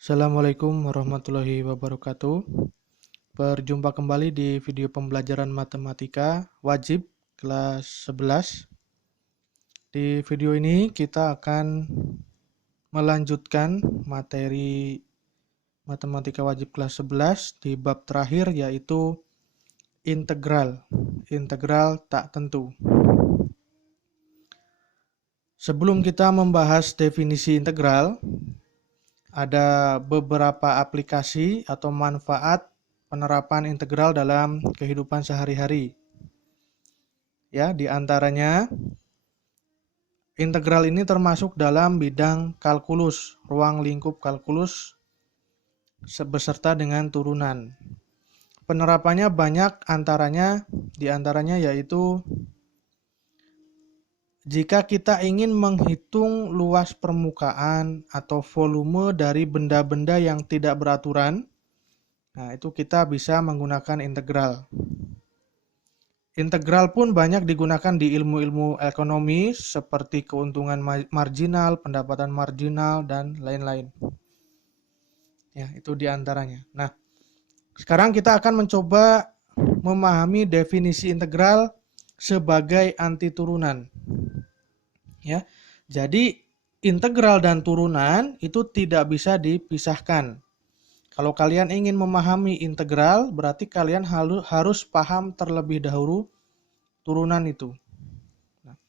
Assalamualaikum warahmatullahi wabarakatuh. Berjumpa kembali di video pembelajaran matematika wajib kelas 11. Di video ini kita akan melanjutkan materi matematika wajib kelas 11 di bab terakhir, yaitu integral. Integral tak tentu. Sebelum kita membahas definisi integral, ada beberapa aplikasi atau manfaat penerapan integral dalam kehidupan sehari-hari. Ya, di antaranya integral ini termasuk dalam bidang kalkulus, ruang lingkup kalkulus beserta dengan turunan. Penerapannya banyak, di antaranya yaitu jika kita ingin menghitung luas permukaan atau volume dari benda-benda yang tidak beraturan, nah itu kita bisa menggunakan integral. Integral pun banyak digunakan di ilmu-ilmu ekonomi seperti keuntungan marginal, pendapatan marginal, dan lain-lain. Ya, itu di antaranya. Nah, sekarang kita akan mencoba memahami definisi integral sebagai antiturunan. Ya, jadi integral dan turunan itu tidak bisa dipisahkan. Kalau kalian ingin memahami integral, berarti kalian harus paham terlebih dahulu turunan itu. Nah,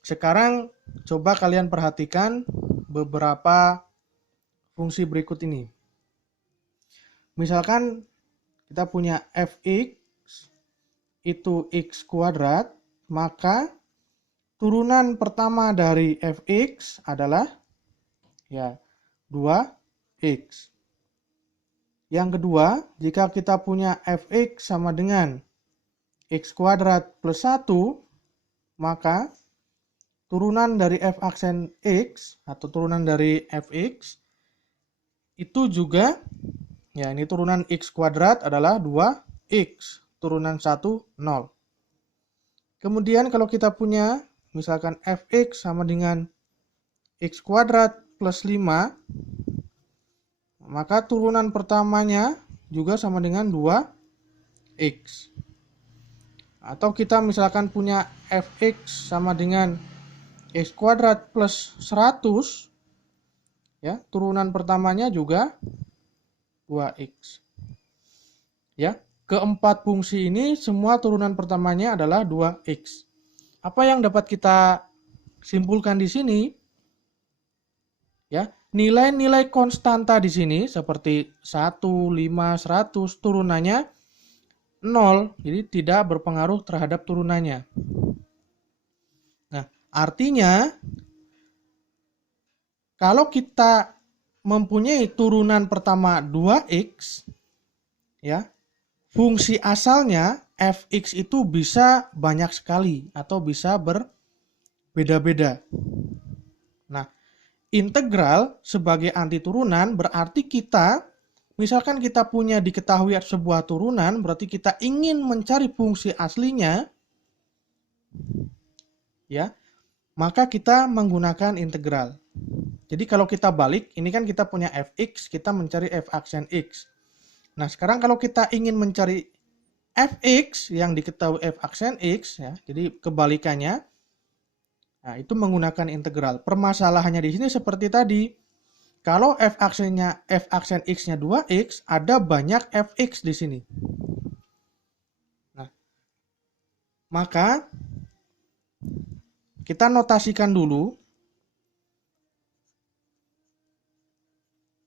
sekarang coba kalian perhatikan beberapa fungsi berikut ini. Misalkan kita punya fx itu x kuadrat, maka turunan pertama dari fx adalah ya 2x. Yang kedua, jika kita punya fx sama dengan x kuadrat plus 1, maka turunan dari f aksen x atau turunan dari fx itu juga, ya ini turunan x kuadrat adalah 2x, turunan 1, 0. Kemudian kalau kita punya misalkan fx sama dengan x kuadrat plus 5, maka turunan pertamanya juga sama dengan 2x. Atau kita misalkan punya fx sama dengan x kuadrat plus 100, ya, turunan pertamanya juga 2x. Ya, keempat fungsi ini semua turunan pertamanya adalah 2x. Apa yang dapat kita simpulkan di sini? Ya, nilai-nilai konstanta di sini seperti 1, 5, 100 turunannya 0, jadi tidak berpengaruh terhadap turunannya. Nah, artinya kalau kita mempunyai turunan pertama 2x, ya, fungsi asalnya fx itu bisa banyak sekali atau bisa berbeda-beda. Nah, integral sebagai antiturunan berarti misalkan kita punya diketahui sebuah turunan, berarti kita ingin mencari fungsi aslinya, ya, maka kita menggunakan integral. Jadi kalau kita balik, ini kan kita punya fx, kita mencari f aksen x. Nah, sekarang kalau kita ingin mencari fx yang diketahui f aksen x, ya, jadi kebalikannya, nah itu menggunakan integral. Permasalahannya di sini seperti tadi, kalau f aksen x-nya 2x, ada banyak fx di sini. Nah, maka kita notasikan dulu.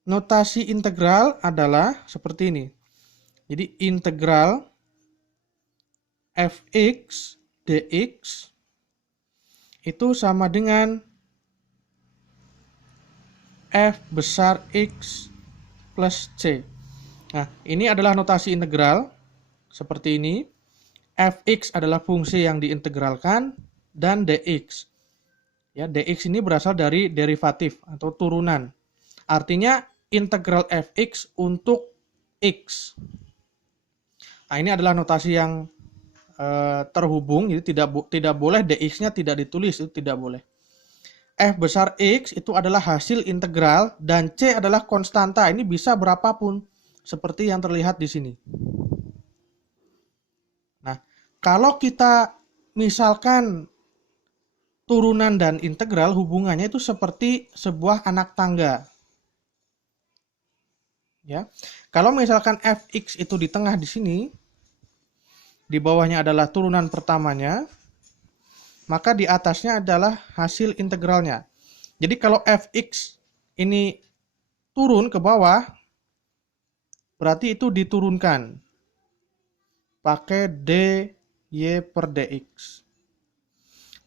Notasi integral adalah seperti ini. Jadi integral fx dx itu sama dengan f besar x plus c. Nah, ini adalah notasi integral seperti ini. Fx adalah fungsi yang diintegralkan dan dx. Ya, dx ini berasal dari derivatif atau turunan. Artinya integral fx untuk x. Nah, ini adalah notasi yang terhubung, jadi tidak boleh dx-nya tidak ditulis, itu tidak boleh. F besar X itu adalah hasil integral dan C adalah konstanta. Ini bisa berapapun seperti yang terlihat di sini. Nah, kalau kita misalkan turunan dan integral hubungannya itu seperti sebuah anak tangga. Ya. Kalau misalkan Fx itu di tengah di sini, di bawahnya adalah turunan pertamanya, maka di atasnya adalah hasil integralnya. Jadi kalau Fx ini turun ke bawah, berarti itu diturunkan pakai dy per dx.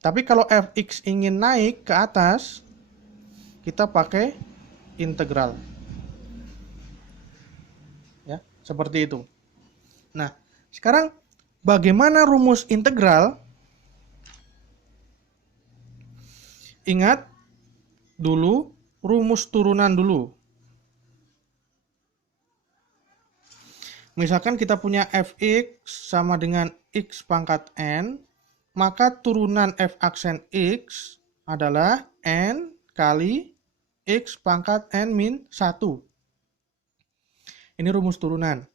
Tapi kalau Fx ingin naik ke atas, kita pakai integral. Ya, seperti itu. Nah, sekarang bagaimana rumus integral? Ingat dulu rumus turunan dulu. Misalkan kita punya Fx sama dengan x pangkat n, maka turunan f aksen x adalah n kali x pangkat n min 1. Ini rumus turunan.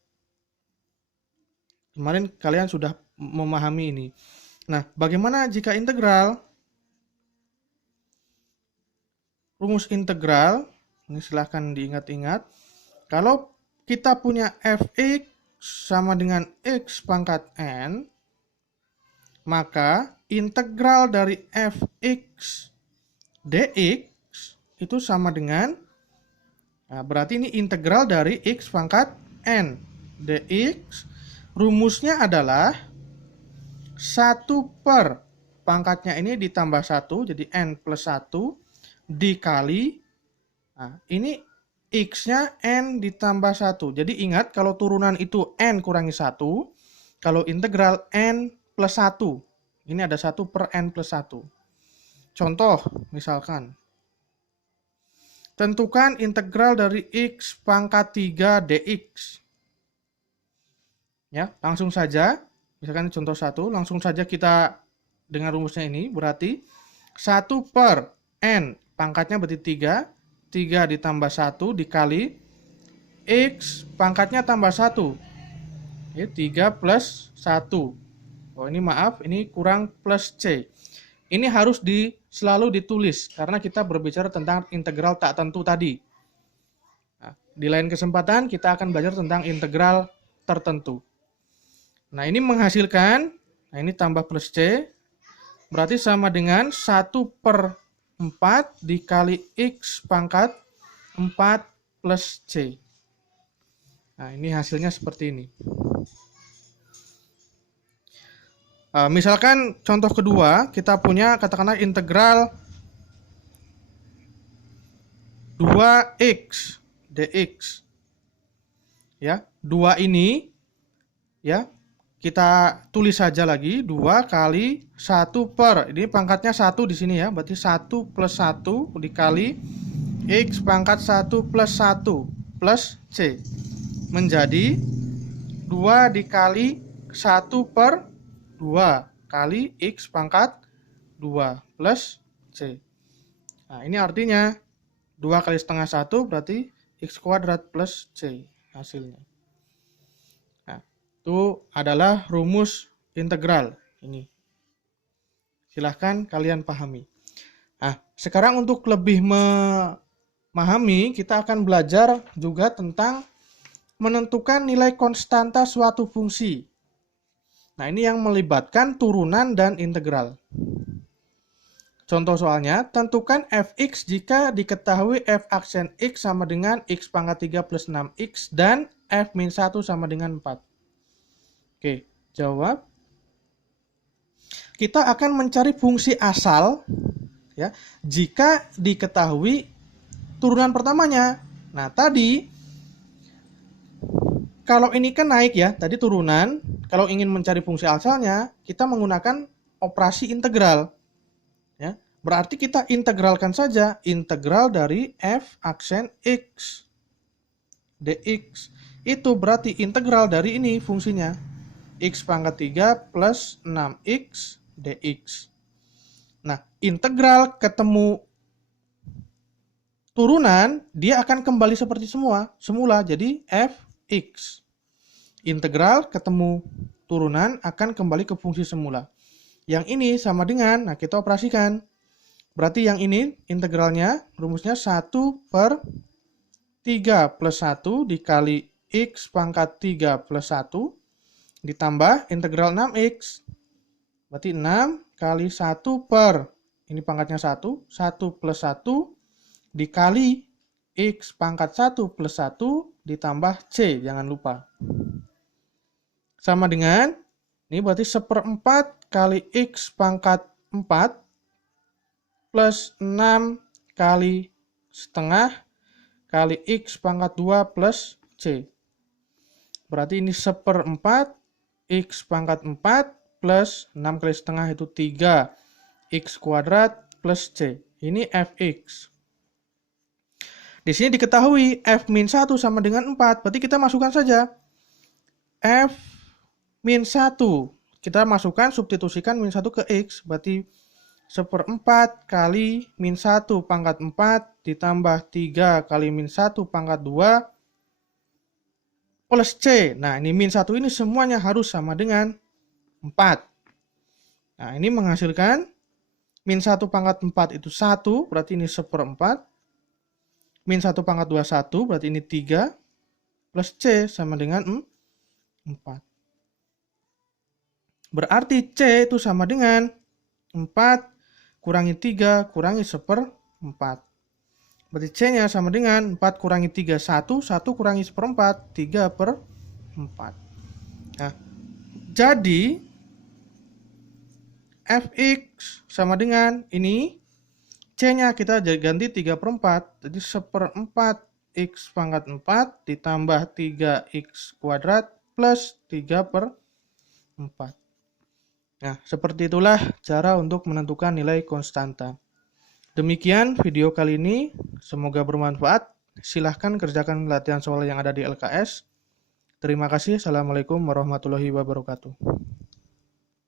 Kemarin kalian sudah memahami ini. Nah, bagaimana jika integral? Rumus integral, ini silahkan diingat-ingat. Kalau kita punya fx sama dengan x pangkat n, maka integral dari fx dx itu sama dengan, nah berarti ini integral dari x pangkat n dx, rumusnya adalah 1 per pangkatnya ini ditambah 1, jadi n plus 1, dikali, nah ini x-nya n ditambah 1. Jadi ingat kalau turunan itu n kurangi 1, kalau integral n plus 1. Ini ada 1 per n plus 1. Contoh, misalkan. Tentukan integral dari x pangkat 3 dx. Ya, langsung saja. Misalkan contoh 1, langsung saja kita dengan rumusnya ini. Berarti 1 per n, pangkatnya berarti 3. 3 ditambah 1 dikali x pangkatnya tambah 1. Ya, 3 plus 1. Oh ini maaf, ini kurang plus C. Ini harus selalu ditulis karena kita berbicara tentang integral tak tentu tadi. Nah, di lain kesempatan kita akan belajar tentang integral tertentu. Nah ini menghasilkan, nah ini tambah plus C, berarti sama dengan 1 per 4 dikali x pangkat 4 plus C. Nah ini hasilnya seperti ini. Misalkan contoh kedua, kita punya katakanlah integral 2x dx. Ya, 2 ini ya, kita tulis saja lagi 2 kali 1 per, ini pangkatnya 1 di sini ya, berarti 1 plus 1 dikali x pangkat 1 plus 1 plus C menjadi 2 dikali 1 per 2 kali x pangkat 2 plus C. Nah ini artinya 2 kali setengah 1 berarti x kuadrat plus C hasilnya. Nah itu adalah rumus integral ini. Silahkan kalian pahami. Nah sekarang untuk lebih memahami kita akan belajar juga tentang menentukan nilai konstanta suatu fungsi. Nah, ini yang melibatkan turunan dan integral. Contoh soalnya, tentukan fx jika diketahui f aksen x sama dengan x pangkat 3 plus 6x dan f min 1 sama dengan 4. Oke, jawab. Kita akan mencari fungsi asal ya, jika diketahui turunan pertamanya. Nah, tadi kalau ini kan naik ya, tadi turunan. Kalau ingin mencari fungsi asalnya, kita menggunakan operasi integral. Ya, berarti kita integralkan saja integral dari f aksen x dx. Itu berarti integral dari ini fungsinya. X pangkat 3 plus 6x dx. Nah, integral ketemu turunan, dia akan kembali seperti semula, jadi fx. Integral ketemu turunan akan kembali ke fungsi semula. Yang ini sama dengan, nah kita operasikan. Berarti yang ini integralnya, rumusnya 1 per 3 plus 1 dikali x pangkat 3 plus 1 ditambah integral 6x. Berarti 6 kali 1 per, ini pangkatnya 1, 1 plus 1 dikali x pangkat 1 plus 1 ditambah c, jangan lupa. Sama dengan, ini berarti 1/4 kali x pangkat 4 plus 6 kali setengah kali x pangkat 2 plus c. Berarti ini 1/4 x pangkat 4 plus 6 kali setengah itu 3 x kuadrat plus c. Ini fx. Di sini diketahui f-1 sama dengan 4. Berarti kita masukkan saja f-1. Kita masukkan, substitusikan -1 ke x. Berarti 1/4 kali -1 pangkat 4 ditambah 3 kali -1 pangkat 2 plus c. Nah, ini -1 ini semuanya harus sama dengan 4. Nah, ini menghasilkan -1 pangkat 4 itu 1, berarti ini 1/4. -1 pangkat 2, 1, berarti ini 3. Plus c sama dengan 4. Berarti c itu sama dengan 4 kurangi 3 kurangi 1/4. Berarti c-nya sama dengan 4 kurangi 3, 1. 1 kurangi 1/4, 3/4. Nah, jadi fx sama dengan ini, c-nya kita ganti 3/4. Jadi 1/4 x pangkat 4 ditambah 3x kuadrat plus 3/4. Nah, seperti itulah cara untuk menentukan nilai konstanta. Demikian video kali ini, semoga bermanfaat. Silahkan kerjakan latihan soal yang ada di LKS. Terima kasih. Assalamualaikum warahmatullahi wabarakatuh.